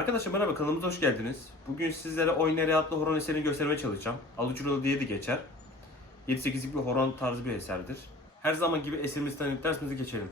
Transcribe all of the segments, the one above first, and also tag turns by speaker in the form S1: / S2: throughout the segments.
S1: Arkadaşlar merhaba kanalımıza hoş geldiniz. Bugün sizlere Oynere adlı horon eserini göstermeye çalışacağım. Alıcılı diye de geçer. 7-8'lik bir horon tarzı bir eserdir. Her zaman gibi eserimizi tanıyıp dersimize geçelim.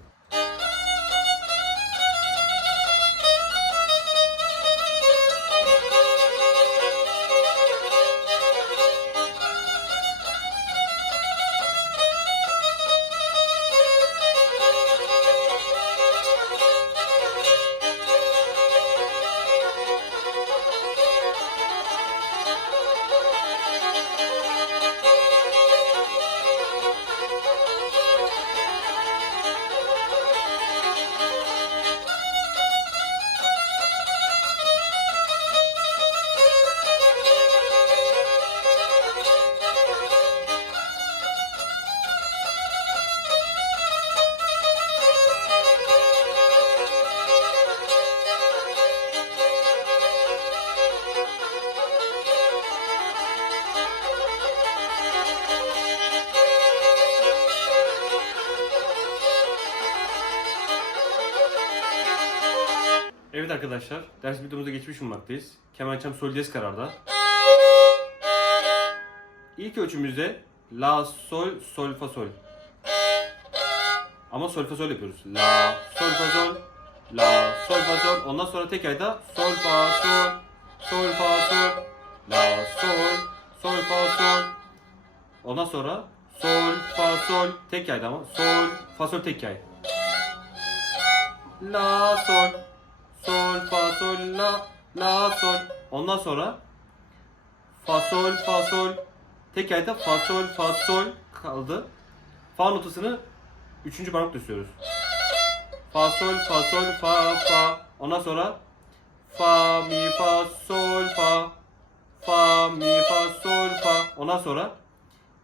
S1: Evet arkadaşlar, ders videomuza geçmiş bulunmaktayız. Kemençem sol diyez kararda. İlk ölçümüzde La, Sol, Sol, Fa, Sol. Ama Sol, Fa, Sol yapıyoruz. La, Sol, Fa, Sol. La, Sol, Fa, Sol. Ondan sonra tek ayda Sol, Fa, Sol. Sol, Fa, Sol. La, Sol, Sol, Fa, Sol. Ondan sonra Sol, Fa, Sol. Tek yayda ama. Sol, Fa, Sol tek yay. La, Sol. Sol, fa, sol, la, la, sol. Ondan sonra fa, sol, fa, sol. Tek ayda fa, sol, fa, sol kaldı. Fa notasını üçüncü parmakla tutuyoruz. Fa, sol, fa, sol, fa, fa. Ondan sonra fa, mi, fa, sol, fa. Fa, mi, fa, sol, fa. Ondan sonra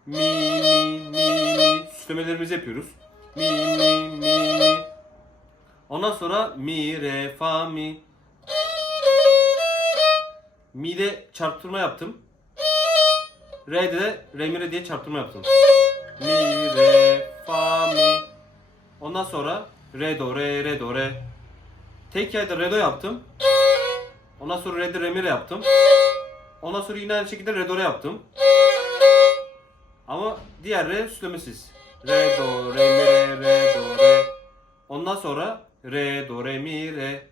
S1: mi, mi, mi, mi. Süslemelerimizi yapıyoruz. Mi, mi, mi, mi. Ondan sonra mi, re, fa, mi. Mi'de çarptırma yaptım. Re'de de re, mi, re diye çarptırma yaptım. Mi, re, fa, mi. Ondan sonra re, do, re, re, do, re. Tek yayda re, do yaptım. Ondan sonra re, de, re, mi, re yaptım. Ondan sonra yine aynı şekilde re, do, re yaptım. Ama diğer re süslemesiz. Re, do, re, mi, re, re, do, re. Ondan sonra re, do, re, mi, re.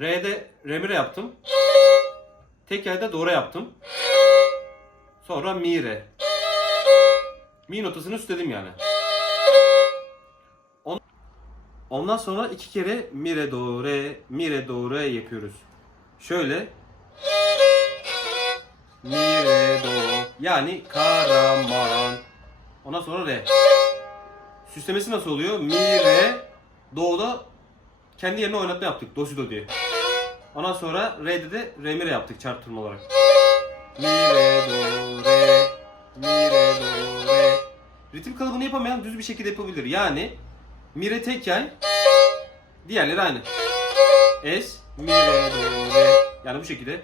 S1: Re'de re, mi, re yaptım. Tek yayda do, re yaptım. Sonra mi, re. Mi notasını üstledim yani. On- Ondan sonra iki kere mi, re, do, re, mi, re, do, re yapıyoruz. Şöyle. Mi, re, do. Yani Karaman. Ondan sonra re. Süslemesi nasıl oluyor? Mi, re, do'da kendi yerine oynatma yaptık. Do, si, do diye. Ondan sonra re'de de re, mi, re yaptık çarptırma olarak. Mi, re, do, re. Mi, re, do, re. Ritim kalıbını yapamayan düz bir şekilde yapabilir. Yani mi, re tek yay. Diğerleri aynı. Es, mi, re, do, re. Yani bu şekilde.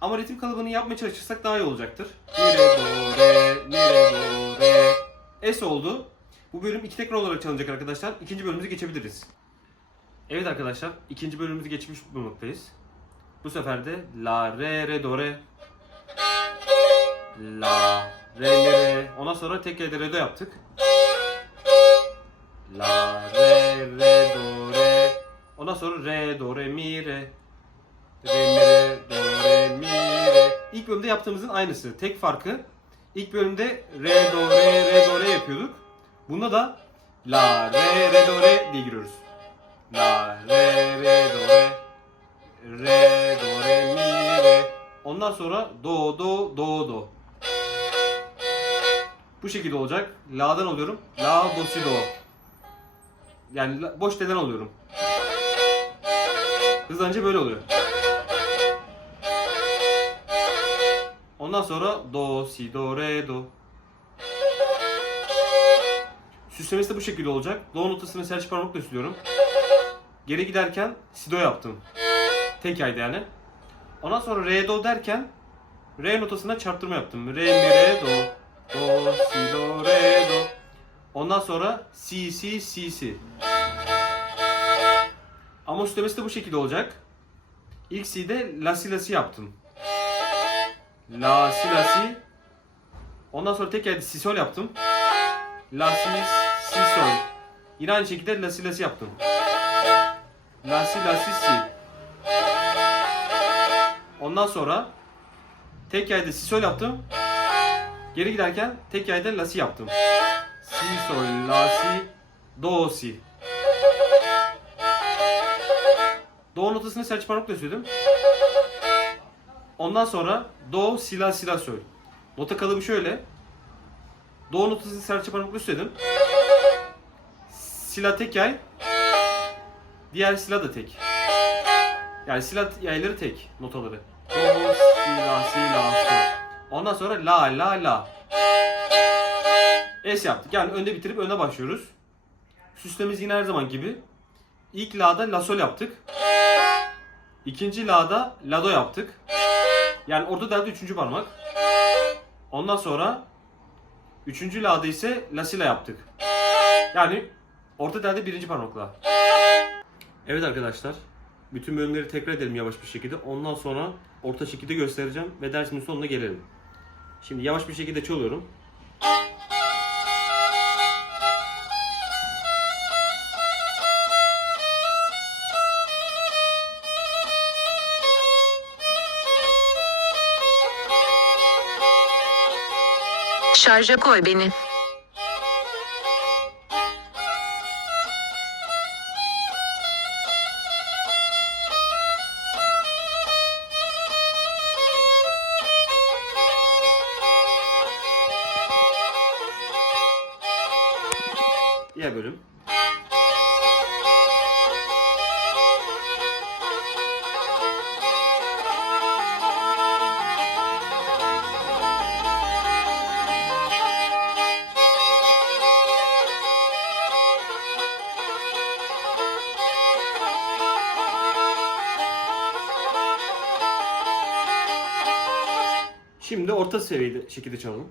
S1: Ama ritim kalıbını yapmaya çalışırsak daha iyi olacaktır. Mi, re, do, re, mi, re, do, re. Es oldu. Bu bölüm iki tekrar olarak çalınacak arkadaşlar. İkinci bölümümüze geçebiliriz. Evet arkadaşlar, ikinci bölümümüzü geçmiş bulunmaktayız. Bu sefer de La, Re, Re, Do, Re. La, Re, Mi, Re. Ondan sonra tek yerde Re, Do yaptık. La, Re, Re, Do, Re. Ondan sonra Re, Do, Re, Mi, Re. Re, Mi, Re, Do, Re, Mi, Re. İlk bölümde yaptığımızın aynısı. Tek farkı ilk bölümde Re, Do, Re, Re, Do, Re yapıyorduk. Bunda da La, Re, Re, Do, Re diye giriyoruz. La, Re, Re, Do, Re. Re, Do, Re, Mi, Re. Ondan sonra Do, Do, Do, Do. Bu şekilde olacak. La'dan alıyorum. La, Do, Si, Do. Yani la- boş deden alıyorum. Hızlanınca böyle oluyor. Ondan sonra Do, Si, Do, Re, Do. Süslemesi de bu şekilde olacak. Do notasını serçe parmakla üstlüyorum. Geri giderken Si, Do yaptım. Tek ayda yani. Ondan sonra Re, Do derken Re notasına çarptırma yaptım. Re, Mi, Re, Do. Do, Si, Do, Re, Do. Ondan sonra Si, Si, Si, Si. Ama süslemesi de bu şekilde olacak. İlk C'de la si la si yaptım. La si la si. Ondan sonra tek yerde si sol yaptım. La si si sol. Yine aynı şekilde la si la si yaptım. La si la si si. Ondan sonra tek yerde si sol yaptım. Geri giderken tek yerde la si yaptım. Si sol la si do si. Do notasını serçe parmakla söyledim. Ondan sonra do si la si la sol. Nota kalıbı şöyle. Do notasını serçe parmakla söyledim. Sila tek yay. Diğer sila da tek. Yani sila yayları tek notaları. Do, si, la, si, la, sol. Ondan sonra la, la, la. Es yaptık. Yani önde bitirip öne başlıyoruz. Süslememiz yine her zaman gibi. İlk la'da la sol yaptık. İkinci la'da la do yaptık. Yani orta derde üçüncü parmak. Ondan sonra üçüncü la'da ise la si la yaptık. Yani orta derde birinci parmakla. Evet arkadaşlar. Bütün bölümleri tekrar edelim yavaş bir şekilde. Ondan sonra orta şekilde göstereceğim ve dersimin sonuna gelelim. Şimdi yavaş bir şekilde çalıyorum.
S2: Şarja koy beni.
S1: Diğer bölüm. Şimdi orta seviyede şekilde çalalım.